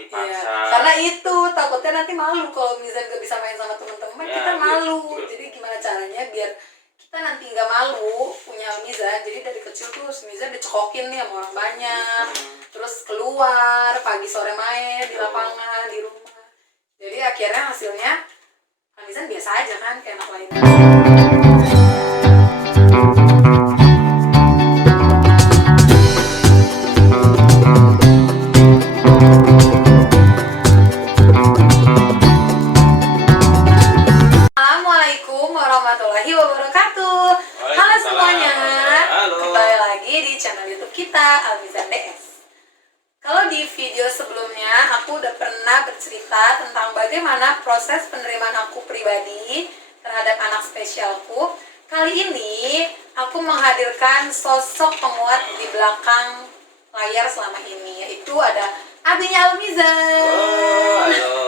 dipaksa. Karena itu takutnya nanti malu kalau misalnya gak bisa main sama teman-teman, kita malu. Jadi gimana caranya biar kita nanti nggak malu punya Almiza. Jadi dari kecil tuh Almiza dicekokin nih sama orang banyak, terus keluar pagi sore main di lapangan, di rumah. Jadi akhirnya hasilnya Almiza biasa aja kan kayak anak lain. Assalamualaikum warahmatullahi wabarakatuh. Halo semuanya. Kembali lagi di channel YouTube kita Almiza DS. Kalau di video sebelumnya aku udah pernah bercerita tentang bagaimana proses penerimaan aku pribadi terhadap anak spesialku. Kali ini aku menghadirkan sosok penguat di belakang layar selama ini, yaitu ada abinya Almiza. Halo.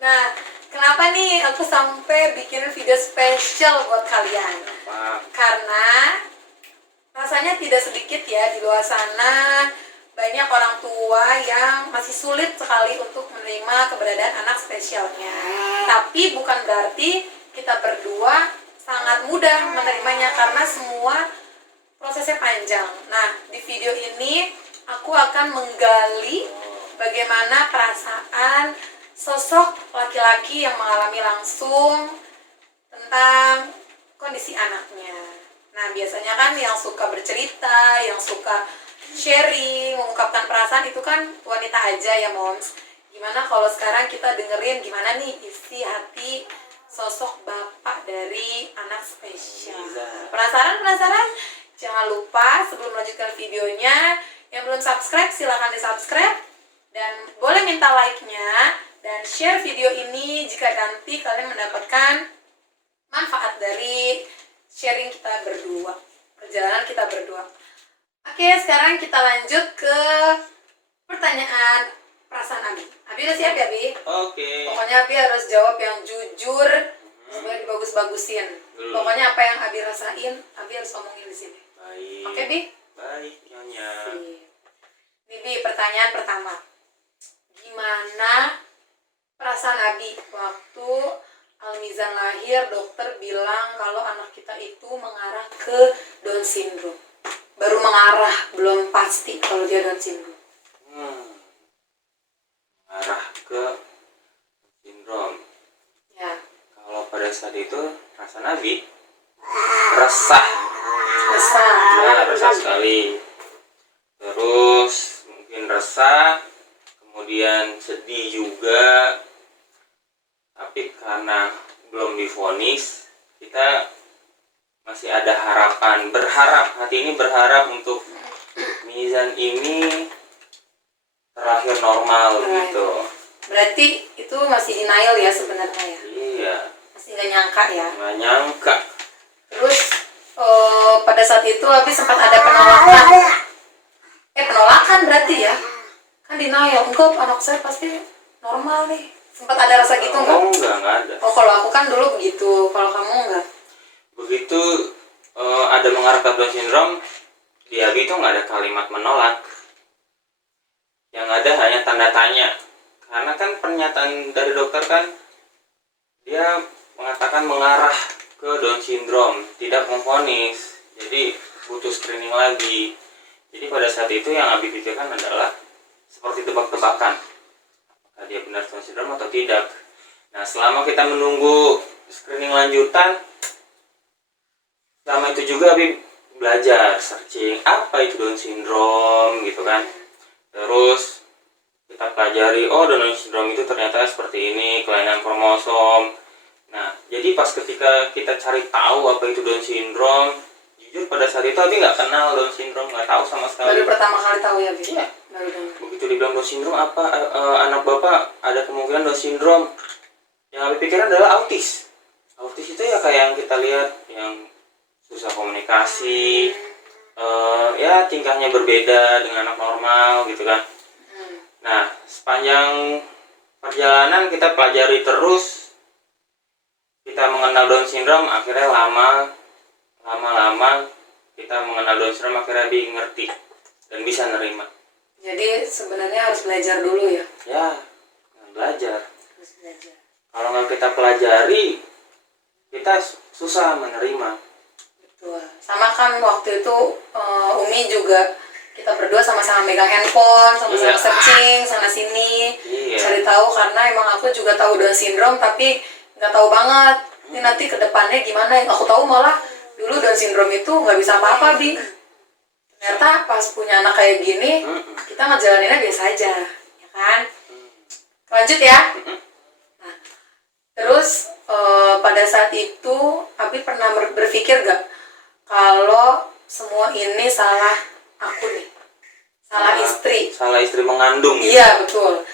Nah, kenapa nih aku sampai bikin video spesial buat kalian? Karena rasanya tidak sedikit ya di luar sana banyak orang tua yang masih sulit sekali untuk menerima keberadaan anak spesialnya. Tapi bukan berarti kita berdua sangat mudah menerimanya karena semua prosesnya panjang. Nah, di video ini aku akan menggali bagaimana perasaan sosok laki-laki yang mengalami langsung tentang kondisi anaknya. Nah, biasanya kan yang suka bercerita, yang suka sharing, mengungkapkan perasaan itu kan wanita aja ya, Moms. Gimana kalau sekarang kita dengerin gimana nih isi hati sosok bapak dari anak spesial. Penasaran? Jangan lupa sebelum melanjutkan videonya, yang belum subscribe silahkan di-subscribe dan boleh minta like-nya dan share video ini jika nanti kalian mendapatkan manfaat dari sharing kita berdua, perjalanan kita berdua. Oke, sekarang kita lanjut ke pertanyaan perasaan Abi. Abi udah siap ya, Abi? Oke. Pokoknya Abi harus jawab yang jujur, supaya dibagus-bagusin. Pokoknya apa yang Abi rasain, Abi harus omongin di sini. Baik. Oke, Bi? Baik, Nyonya. Nih, Bi, pertanyaan pertama. Gimana perasaan Abi waktu Almizan lahir, dokter bilang kalau anak kita itu mengarah ke Down syndrome? Baru mengarah, belum pasti kalau dia Down syndrome. Mengarah ke sindrom. Ya. Kalau pada saat itu perasaan Abi resah. Resah. Resah sekali. Terus mungkin resah, kemudian sedih juga. Tapi karena belum divonis, kita masih ada harapan, hati ini berharap untuk Mizan ini terlahir normal gitu. Berarti itu masih denial ya sebenarnya ya? Iya. Masih nggak nyangka ya? Nggak nyangka. Terus pada saat itu Abi sempat ada penolakan. Penolakan berarti ya? Kan denial, enggak anak saya pasti normal nih. Sempat ada rasa gitu enggak? Oh enggak ada. Oh, kalau aku kan dulu begitu, kalau kamu enggak? Begitu ada mengarah ke Down syndrome, di Abi itu nggak ada kalimat menolak. Yang ada hanya tanda tanya. Karena kan pernyataan dari dokter kan, dia mengatakan mengarah ke Down syndrome, tidak memvonis. Jadi butuh screening lagi. Jadi pada saat itu yang Abi pikirkan adalah seperti tebak-tebakan. Apakah dia benar Down syndrome atau tidak. Nah, selama kita menunggu screening lanjutan, selama itu juga Abi belajar searching apa itu Down syndrome gitu kan. Terus kita pelajari, oh Down syndrome itu ternyata seperti ini, kelainan kromosom. Nah, jadi pas ketika kita cari tahu apa itu Down syndrome, jujur pada saat itu Abi nggak kenal Down syndrome, nggak tahu sama sekali. Baru pertama kali tahu ya, Bi? Iya. Baru dengar. Begitu dibilang Down syndrome, apa anak bapak ada kemungkinan Down syndrome, yang Abi pikiran adalah autis. Autis itu ya kayak yang kita lihat, yang susah komunikasi, ya tingkahnya berbeda dengan anak normal gitu kan. Nah, sepanjang perjalanan kita pelajari terus, kita mengenal Down syndrome, akhirnya lama-lama kita mengenal Down syndrome, akhirnya ngerti dan bisa nerima. Jadi sebenarnya harus belajar dulu ya. Ya, belajar. Harus belajar. Kalau nggak kita pelajari, kita susah menerima. Betul. Sama kan waktu itu Umi juga kita berdua sama-sama megang handphone, sama-sama searching sana sini, cari tahu karena emang aku juga tahu Down syndrome tapi nggak tahu banget. Ini nanti kedepannya gimana? Yang aku tahu malah dulu Down syndrome itu nggak bisa apa-apa, Bi. Ternyata pas punya anak kayak gini, kita ngejalaninnya biasa aja, ya kan? Lanjut ya. Nah, terus pada saat itu Abi pernah berpikir gak kalau semua ini salah aku nih, salah istri. Salah istri mengandung. Iya betul.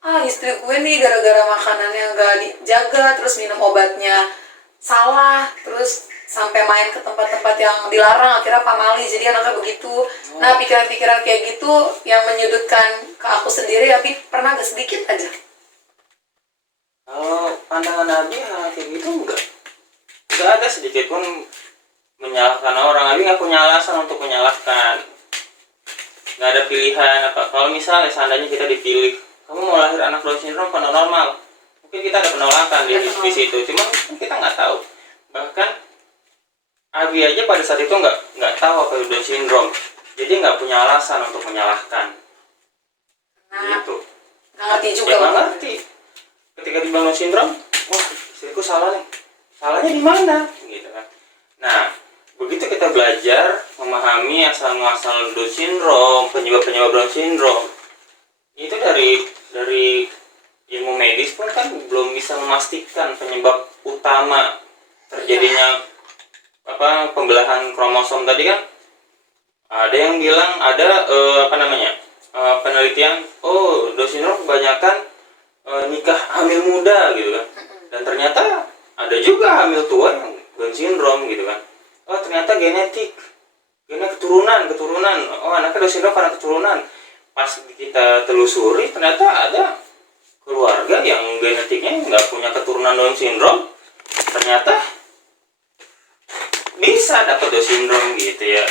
Istri gue nih gara-gara makanannya nggak dijaga, terus minum obatnya salah, terus sampai main ke tempat-tempat yang dilarang, akhirnya pamali, jadi anaknya begitu. Nah, pikiran-pikiran kayak gitu yang menyudutkan ke aku sendiri, Abi pernah gak sedikit aja? Kalau pandangan Abi hal kayak gitu enggak ada sedikit pun menyalahkan orang. Abi nggak punya alasan untuk menyalahkan, nggak ada pilihan apa. Kalau misalnya seandainya kita dipilih, kamu mau lahir anak Down syndrome apa normal, mungkin kita ada penolakan di situ, cuman kita nggak tahu. Bahkan Abi aja pada saat itu nggak tahu apa itu Down syndrome, jadi nggak punya alasan untuk menyalahkan. Gitu. Nggak ngerti juga. Nggak ngerti. Ketika dibilang Down syndrome, wah istriku salah nih. Salahnya di mana? Gitu kan. Nah, begitu kita belajar memahami asal-muasal Down syndrome, penyebab-penyebab Down syndrome, itu dari ilmu medis pun kan belum bisa memastikan penyebab utama terjadinya pembelahan kromosom tadi kan. Ada yang bilang ada penelitian, Down syndrome kebanyakan nikah hamil muda gitu kan, dan ternyata ada juga hamil tua yang Down syndrome gitu kan. Ternyata genetik, keturunan, anaknya Down syndrome karena keturunan. Pas kita telusuri ternyata ada keluarga yang genetiknya nggak punya keturunan Down syndrome, ternyata bisa dapat Down syndrome gitu ya.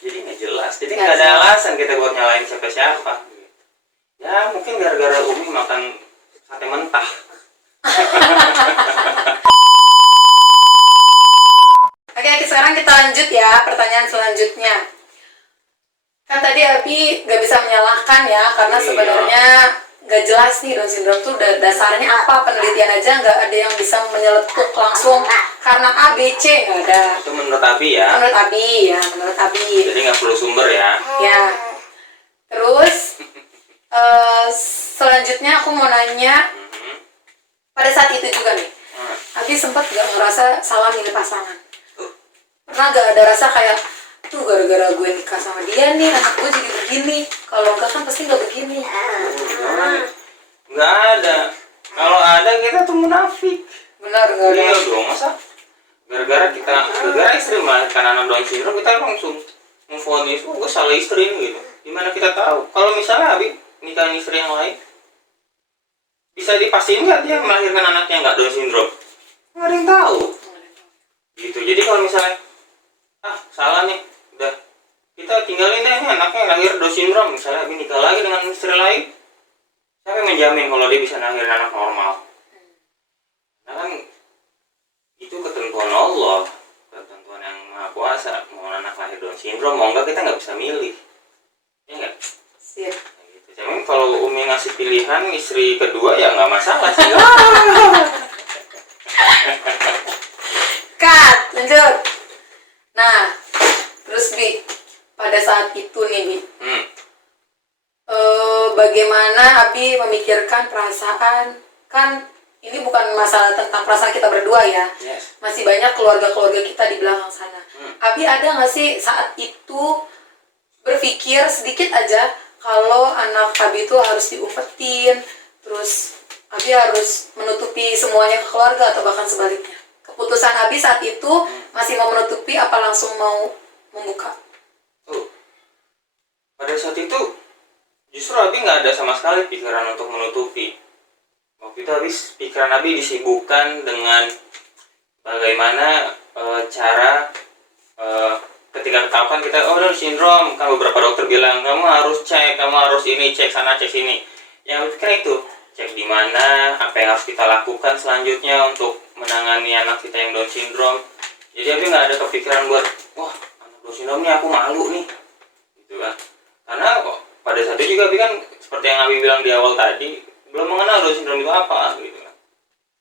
Jadi nggak jelas, jadi nggak ada alasan kita buat nyalain siapa-siapa. Ya mungkin gara-gara Umi makan sate mentah. Oke, sekarang kita lanjut ya, pertanyaan selanjutnya. Kan tadi Abi gak bisa menyalahkan ya, karena sebenarnya gak jelas nih Down syndrome tuh dasarnya apa, penelitian aja gak ada yang bisa menyeletuk langsung karena A, B, C, gak ada. Itu menurut Abi ya? Menurut Abi. Jadi nggak perlu sumber ya? Ya. Terus selanjutnya aku mau nanya, pada saat itu juga nih, Abi sempat gak ngerasa salah milih pasangan? Pernah gak ada rasa kayak, tuh gara-gara gue nikah sama dia nih, anak gue jadi begini, kalau enggak kan pasti gak begini? Nggak ada. Kalau ada kita tuh munafik. Benar, gak ada. Iya dong, masa gara-gara istri melahirkan anak Down syndrome kita langsung memvonis, gue salah istri ini gitu. Gimana kita tahu? Kalau misalnya Abi nikahin istri yang lain, bisa dipastiin nggak dia melahirkan anak yang nggak Down syndrome? Nggak ada yang tahu. Gitu. Jadi kalau misalnya salah nih, udah kita tinggalin deh ini anaknya lahir Down syndrome, misalnya Abi nikah lagi dengan istri lain, siapa yang menjamin kalau dia bisa lahirin anak normal? Nah kan itu ketentuan Allah, ketentuan yang Maha Kuasa. Mau anak lahir Down syndrome mau enggak kita nggak bisa milih, ya nggak? Siap. Gitu. Jadi kalau Umi ngasih pilihan istri kedua ya nggak masalah sih. Cut, lanjut. Nah, terus Bi, pada saat itu nih Bi, bagaimana Abi memikirkan perasaan, kan ini bukan masalah tentang perasaan kita berdua ya, masih banyak keluarga-keluarga kita di belakang sana. Abi ada nggak sih saat itu berpikir sedikit aja kalau anak Abi itu harus diumpetin, terus Abi harus menutupi semuanya ke keluarga atau bahkan sebaliknya? Keputusan Abi saat itu masih mau menutupi apa langsung mau membuka? Pada saat itu justru Abi nggak ada sama sekali pikiran untuk menutupi. Waktu itu pikiran Abi disibukkan dengan bagaimana cara ketika ketahuan kita Down syndrome, kan beberapa dokter bilang kamu harus cek, kamu harus ini, cek sana, cek sini. Yang pikir itu, cek di mana, apa yang harus kita lakukan selanjutnya untuk menangani anak kita yang Down syndrome. Jadi Abi nggak ada kepikiran buat, wah anak Down syndrome nih aku malu nih, gitu kan. Karena kok pada saat itu juga Abi kan seperti yang Abi bilang di awal tadi, belum mengenal Down syndrome itu apa, gitu kan.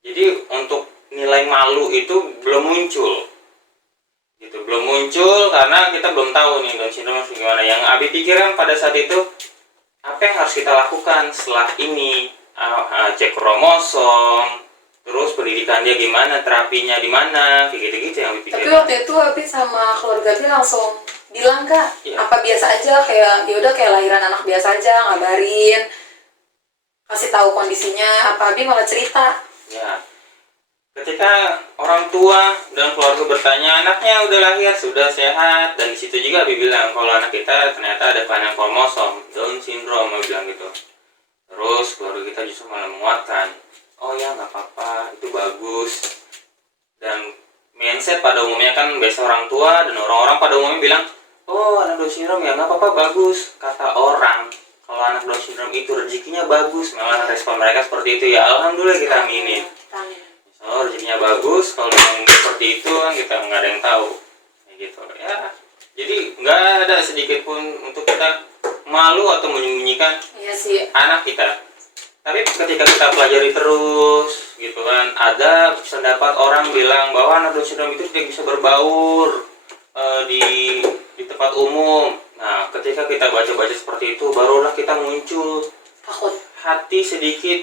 Jadi untuk nilai malu itu belum muncul, gitu, belum muncul karena kita belum tahu nih Down syndrome gimana. Yang Abi pikirkan pada saat itu, apa yang harus kita lakukan setelah ini, cek kromosom, terus pendidikan dia gimana, terapinya di mana, kayak gitu-gitu yang Abi Tapi pikirin. waktu itu Abi sama keluarga dia langsung bilang kak, Iya. apa biasa aja, kayak yaudah kayak lahiran anak biasa aja, ngabarin, kasih tahu kondisinya, apa Abi malah cerita. Ya, ketika orang tua dan keluarga bertanya anaknya udah lahir, sudah sehat, dan di situ juga Abi bilang kalau anak kita ternyata ada kelainan kromosom, Down syndrome, Abi bilang gitu. Terus keluarga kita justru malah menguatkan, oh ya nggak apa-apa, itu bagus. Dan mindset pada umumnya kan biasa orang tua dan orang-orang pada umumnya bilang, oh anak Down syndrome ya nggak apa-apa, bagus. Kata orang kalau anak Down syndrome itu rezekinya bagus, malah respon mereka seperti itu. Ya alhamdulillah, kita aminin. Amin. Oh rezekinya bagus, kalau memang seperti itu kan kita nggak ada yang tahu, kayak gitu ya. Jadi nggak ada sedikit pun untuk kita malu atau menyembunyikan Iya sih. anak kita. Tapi ketika kita pelajari terus, gitu kan, ada pendapat orang bilang bahwa anak Down syndrome itu tidak bisa berbaur di tempat umum. Nah, ketika kita baca-baca seperti itu, barulah kita muncul Takut. hati sedikit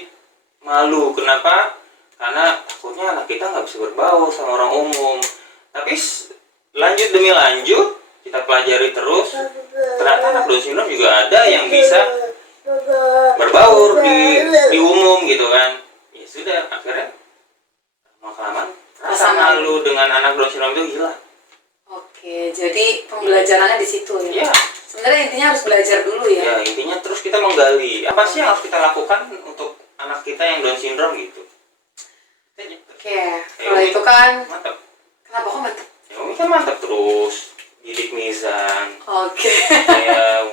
malu. Kenapa? Karena takutnya anak kita nggak bisa berbaur sama orang umum. Tapi lanjut demi lanjut, kita pelajari terus, ternyata anak Down syndrome juga ada yang bisa berbaur di umum, gitu kan. Ya sudah, akhirnya lama-kelamaan rasa malu dengan anak Down syndrome itu hilang. Oke, jadi pembelajarannya di situ ya. Ya, Sebenarnya intinya harus belajar dulu ya. ya intinya terus kita menggali apa sih yang harus kita lakukan untuk anak kita yang Down syndrome gitu. Oke, kalau itu kan Mantap. kenapa kok mantep? Ya Umi kan mantap terus didik Mizan. Oke. Kayak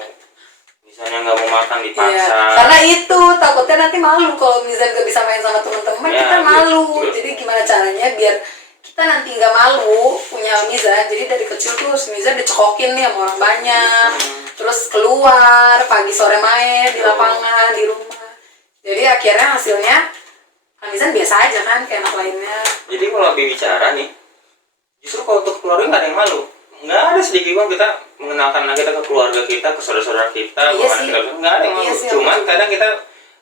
misalnya nggak mau makan Iya, dipaksa. karena itu takutnya nanti malu kalau misalnya gak bisa main sama teman-teman, Ya, kita malu. betul. Jadi gimana caranya biar kita nanti nggak malu punya Mizan. Jadi dari kecil tuh si Mizan dicekokin nih sama orang banyak, terus keluar pagi sore main di lapangan di rumah. Jadi akhirnya hasilnya Mizan biasa aja kan kayak anak lainnya. Jadi kalau Abi bicara nih, justru kalau untuk keluarga nggak ada yang malu. Nggak ada sedikit pun kita mengenalkan anak kita ke keluarga kita, ke saudara-saudara kita, Iya bahwa sih. anak kita nggak ada yang malu. Iya sih, Cuman aku kadang kita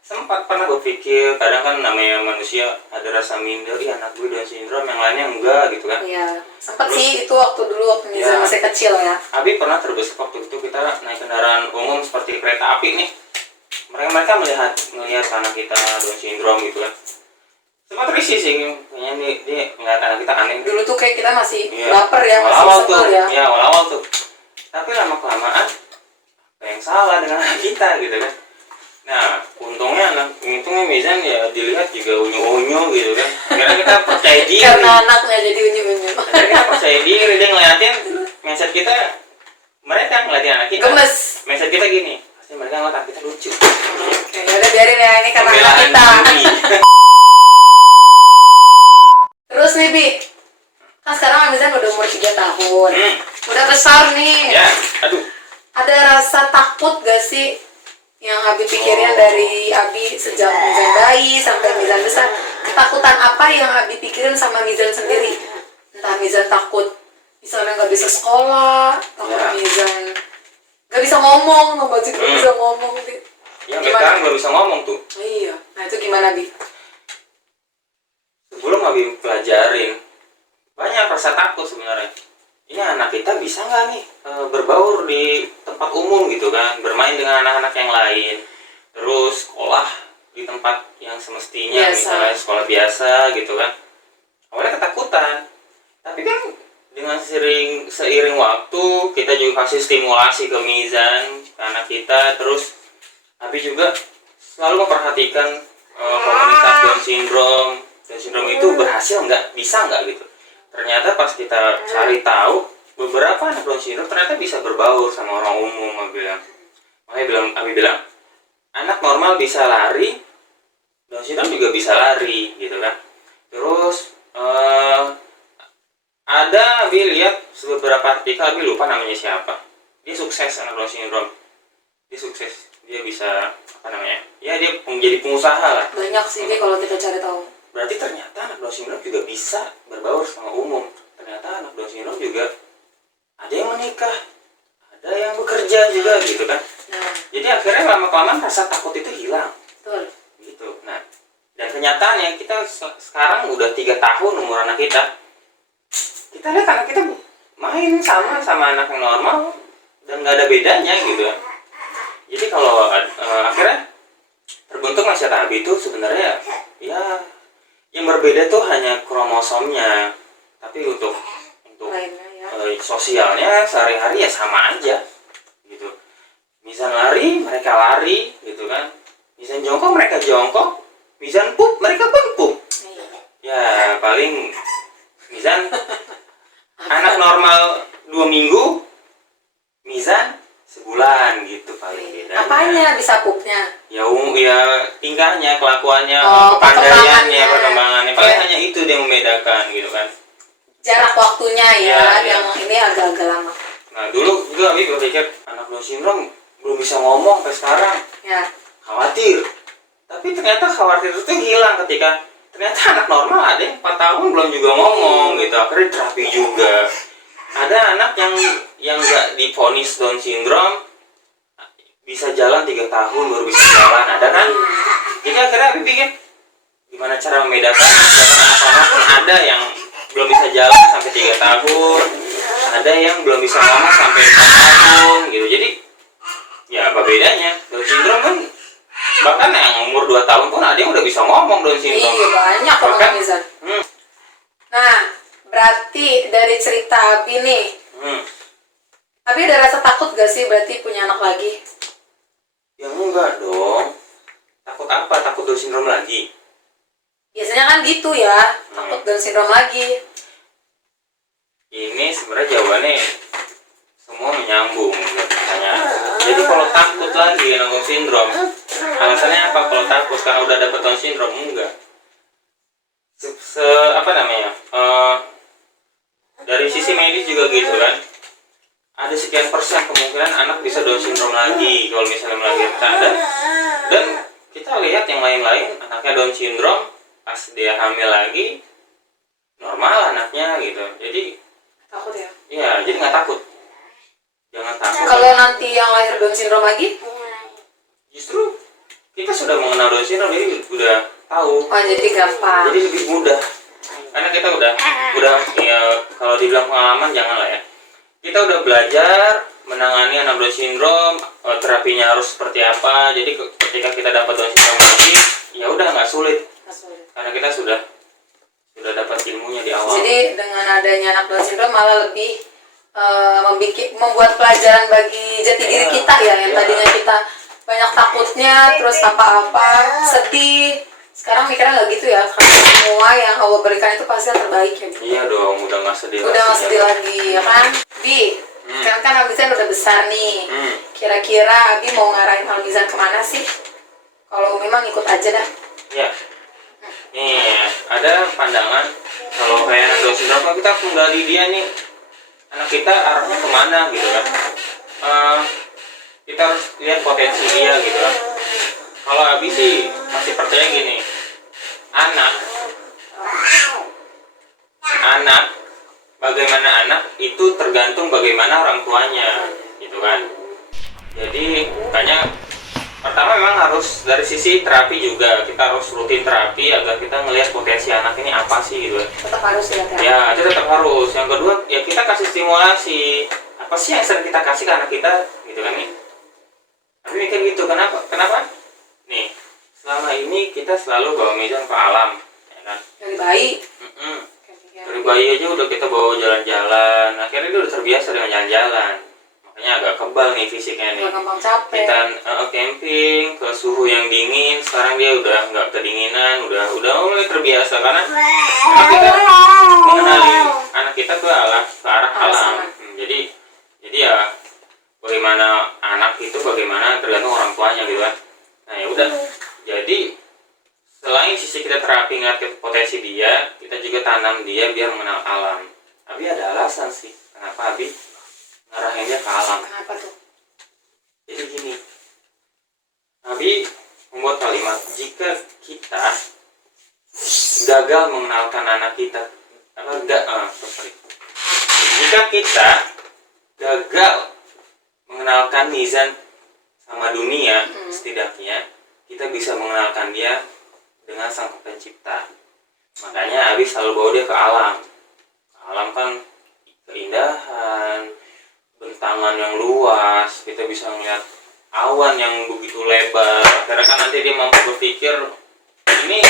sempat pernah berpikir, kadang kan namanya manusia ada rasa minder, ya anak gue Down syndrome, yang lainnya enggak, gitu kan. Iya, sempet sih itu waktu dulu waktu Mizan Ya. masih kecil ya. Abi pernah terbesit waktu itu kita naik kendaraan umum seperti kereta api nih. Mereka melihat anak kita Down syndrome gitu kan. Sempat risih sih, kayaknya dia ngeliat anak kita aneh. Dulu tuh kayak kita masih Iya. baper ya, masih Awal-awal sebel tuh, ya. ya awal-awal tuh. Tapi lama-kelamaan apa yang salah dengan anak kita gitu kan. Nah, untungnya Mizan ya dilihat juga unyu-unyu gitu kan. Karena kita percaya diri. Karena anaknya jadi unyu-unyu. Karena kita percaya diri, dia ngeliatin mindset kita, mereka ngeliatin anak kita. Gemes. Mindset kita gini, pasti mereka ngeliat anak kita lucu. Oke, yaudah biarin ya, ini karena anak Pembelaan kita. diri. Terus nih Bi, kan sekarang Mizan udah umur 3 tahun, udah besar nih. Ya, aduh. Ada rasa takut gak sih yang Abi pikirin dari Abi sejak Mizan bayi sampai Mizan besar? Ketakutan apa yang Abi pikirin sama Mizan sendiri? Entah Mizan takut misalnya gak bisa sekolah, takut Ya. Mizan gak bisa ngomong, gak bisa ngomong. Yang sekarang belum bisa ngomong tuh. Iya, nah itu gimana Bi? Sebelum Abi pelajarin, banyak rasa takut sebenarnya. Ini anak kita bisa nggak nih berbaur di tempat umum gitu kan, bermain dengan anak-anak yang lain, terus sekolah di tempat yang semestinya, Biasa. misalnya sekolah biasa gitu kan. Awalnya ketakutan, tapi kan dengan seiring waktu kita juga kasih stimulasi ke Mizan, ke anak kita, terus Abi juga selalu memperhatikan komunitas Down syndrome. Down syndrome itu berhasil nggak, bisa nggak gitu. Ternyata pas kita cari tahu, beberapa anak Down syndrome ternyata bisa berbaur sama orang umum, Abi bilang. Makanya Abi bilang anak normal bisa lari, Down syndrome juga bisa lari gitu kan. Terus ada Abi lihat beberapa artikel, Abi lupa namanya siapa, dia sukses anak Down syndrome, dia sukses, dia bisa apa namanya ya, dia menjadi pengusaha lah. Banyak sih dia kalau kita cari tahu. Berarti ternyata anak Down syndrome juga bisa berbaur sama umum. Ternyata anak Down syndrome juga ada yang menikah, ada yang bekerja juga gitu kan. Nah, Jadi akhirnya lama-kelamaan rasa takut itu hilang betul. gitu. Nah, dan kenyataannya kita sekarang udah 3 tahun umur anak kita. Kita lihat anak kita main sama anak yang normal dan nggak ada bedanya gitu. Jadi kalau akhirnya terbentuk masyarakat Abi itu sebenarnya ya yang berbeda tuh hanya kromosomnya, tapi untuk Lainnya ya. sosialnya sehari-hari ya sama aja gitu. Misal lari mereka lari gitu kan, misal jongkok mereka jongkok, misal pup mereka pun pup. Ya paling misal anak normal 2 minggu, misal sebulan gitu paling beda. Apanya bisa pupnya? Ya tingkahnya, kelakuannya, Perkembangannya. perkembangannya paling hanya itu yang membedakan gitu kan. Jarak waktunya ya, Iya, yang ini agak-agak lama. Nah dulu juga Abi berpikir anak Down syndrome belum bisa ngomong sampai sekarang, Ya. khawatir. Tapi ternyata khawatir itu hilang ketika ternyata anak normal ada yang 4 tahun belum juga ngomong gitu. Akhirnya terapi juga. Ada anak yang nggak divonis Down syndrome bisa jalan 3 tahun baru bisa jalan, ada kan? Jadi akhirnya Abi pikir gimana cara membedakan, karena anak-anak pun ada yang belum bisa jalan sampai 3 tahun, ada yang belum bisa ngomong sampai 4 tahun gitu. Jadi ya apa bedanya? Down syndrome kan bahkan yang umur 2 tahun pun ada yang udah bisa ngomong Down syndrome. Iya, banyak kok Bahkan, bisa. Nah, berarti dari cerita Abi nih, Abi ada rasa takut gak sih berarti punya anak lagi? Ya enggak dong. Takut apa? Takut Down syndrome lagi? Biasanya kan gitu ya, takut Down syndrome lagi. Ini sebenarnya jawabannya semua menyambung gitu, pertanyaan. Jadi kalau takut lagi dengan Down syndrome, alasannya apa? Kalau takut karena udah dapet Down syndrome? Enggak. Apa namanya? Dari sisi medis juga gitu kan. Ada sekian persen kemungkinan anak bisa Down syndrome lagi kalau misalnya melahirkan, dan kita lihat yang lain-lain anaknya Down syndrome pas dia hamil lagi normal anaknya gitu. Jadi Takut ya? ya jadi nggak takut, jangan takut. Kalau nanti yang lahir Down syndrome lagi? Justru kita sudah mengenal Down syndrome, jadi udah tahu, Oh, jadi gampang. jadi lebih mudah karena kita udah ya, kalau dibilang pengalaman jangan lah ya, kita udah belajar menangani anak Down syndrome, terapinya harus seperti apa. Jadi ketika kita dapat Down syndrome lagi ya udah nggak sulit karena kita sudah dapat ilmunya di awal. Jadi dengan adanya anak Down syndrome malah lebih membuat pelajaran bagi jati diri kita ya, yang tadinya kita banyak takutnya, terus apa-apa, sedih. Sekarang mikirnya nggak gitu ya, karena semua yang Allah berikan itu pasti yang terbaik ya. Iya dong, udah nggak sedih. Udah nggak sedih lagi ya kan, Bi? Sekarang kan Almizan udah besar nih. Kira-kira Abi mau ngarahin Almizan kemana sih? Kalau memang ikut aja dah. Ya. Nih, ada pandangan kalau kayak anak Down syndrome kita menggali dia nih, anak kita arahnya kemana gitu kan. Kita harus lihat potensi dia gitu kan. Kalau Abi sih masih percaya gini, anak bagaimana anak itu tergantung bagaimana orang tuanya gitu kan. Jadi makanya pertama memang harus dari sisi terapi juga, kita harus rutin terapi agar kita ngelihat potensi anak ini apa sih gitu. Tetap harus ya kan? Ya itu tetap harus. Yang kedua ya kita kasih stimulasi, apa sih yang sering kita kasih ke anak kita gitu kan nih. Tapi mikir gitu, kenapa nih selama ini kita selalu bawa Mizan ke alam ya kan, Dari bayi. dari bayi aja udah kita bawa jalan-jalan, akhirnya dia udah terbiasa dengan jalan-jalan, makanya agak kebal nih fisiknya nih. Udah gampang capek. Kita camping ke suhu yang dingin, sekarang dia udah nggak kedinginan, udah mulai terbiasa karena kita mengenali anak kita ke arah alam. Jadi ya bagaimana anak anak itu bagaimana tergantung orang tuanya gitu kan. Nah ya udah, jadi selain sisi kita terapi ngeliat potensi dia, kita juga tanam dia biar mengenal alam. Abi ada alasan sih kenapa Abi ngarahin dia ke alam. Kenapa tuh? Jadi gini, Abi membuat kalimat, jika kita gagal mengenalkan anak kita, jika kita gagal mengenalkan Nizan sama dunia, setidaknya kita bisa mengenalkan dia dengan sang pencipta. Makanya Abi selalu bawa dia ke alam. Alam kan keindahan, bentangan yang luas, kita bisa melihat awan yang begitu lebar. Karena kan nanti dia mampu berpikir, ini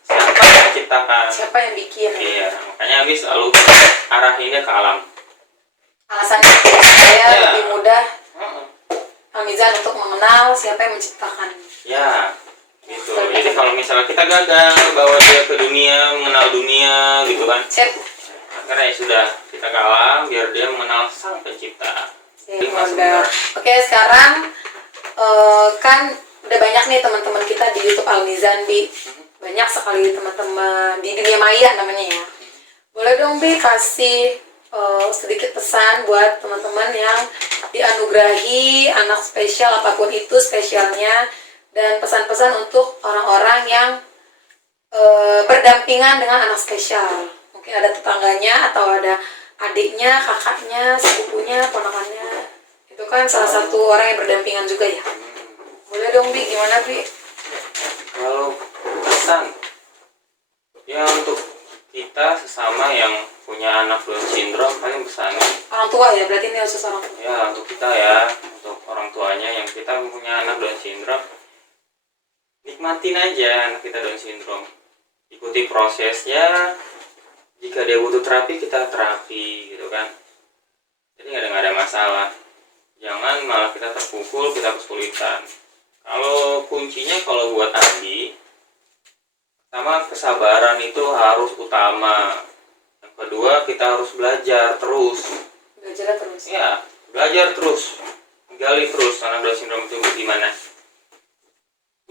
siapa yang menciptakan, Siapa yang bikin? iya, makanya Abi selalu arahinnya ke alam. Alasannya supaya Ya. lebih mudah Heeh. Amizan untuk mengenal siapa yang menciptakan. Ya, gitu. Jadi kalau misalnya kita gagal bawa dia ke dunia, mengenal dunia gitu kan, Sip. karena ya sudah, kita ke alam biar dia mengenal sang pencipta. Jadi masuk Udah. benar. Oke, sekarang kan udah banyak nih teman-teman kita di YouTube Almizan, Bi. Banyak sekali teman-teman di dunia maya namanya ya. Boleh dong, Bi, kasih sedikit pesan buat teman-teman yang dianugerahi anak spesial, apapun itu spesialnya, dan pesan-pesan untuk orang-orang yang berdampingan dengan anak spesial. Mungkin ada tetangganya atau ada adiknya, kakaknya, sepupunya, ponakannya. Itu kan salah satu orang yang berdampingan juga ya. Boleh dong, Bi, gimana, Bi? Kalau pesan ya untuk kita sesama yang punya anak Down syndrome, paling pesannya Orang tua ya, berarti ini khusus orang tua. ya untuk kita ya, untuk orang tuanya yang kita punya anak Down syndrome, nikmatin aja anak kita Down syndrome, ikuti prosesnya. Jika dia butuh terapi, kita terapi gitu kan. Jadi nggak ada masalah. Jangan malah kita terpukul, kita kesulitan. Kalau kuncinya kalau buat Abi, pertama kesabaran itu harus utama. Yang kedua kita harus belajar terus. Belajar terus. Ya, belajar terus, gali terus anak Down syndrome itu gimana.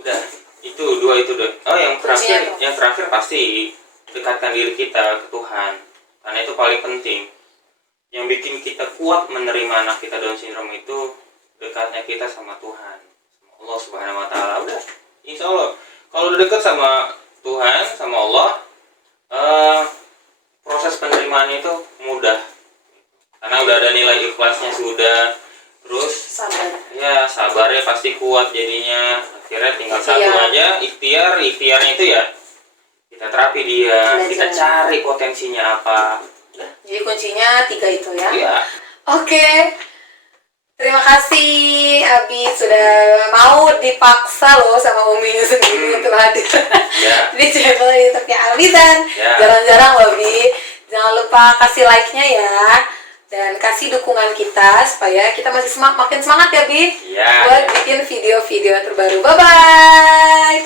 Udah, itu dua. Oh, Kuncinya yang terakhir pasti dekatkan diri kita ke Tuhan, karena itu paling penting. Yang bikin kita kuat menerima anak kita Down syndrome itu dekatnya kita sama Tuhan, sama Allah Subhanahu Wa Taala. Udah, insya Allah kalau udah dekat sama Tuhan, sama Allah, proses penerimaan itu mudah, karena udah ada nilai ikhlasnya sudah. Terus sabarnya pasti kuat jadinya. Akhirnya tinggal satu aja, ikhtiarnya itu ya kita terapi dia, kita cari potensinya apa. Jadi kuncinya 3 itu ya. Iya. Oke. Terima kasih Abi sudah mau dipaksa loh sama uminya sendiri untuk hadir di channel YouTube-nya Almizan. Jarang-jarang loh, Bi. Jangan lupa kasih like-nya ya. Dan kasih dukungan kita supaya kita masih makin semangat ya, Bi. Buat bikin video-video terbaru. Bye-bye.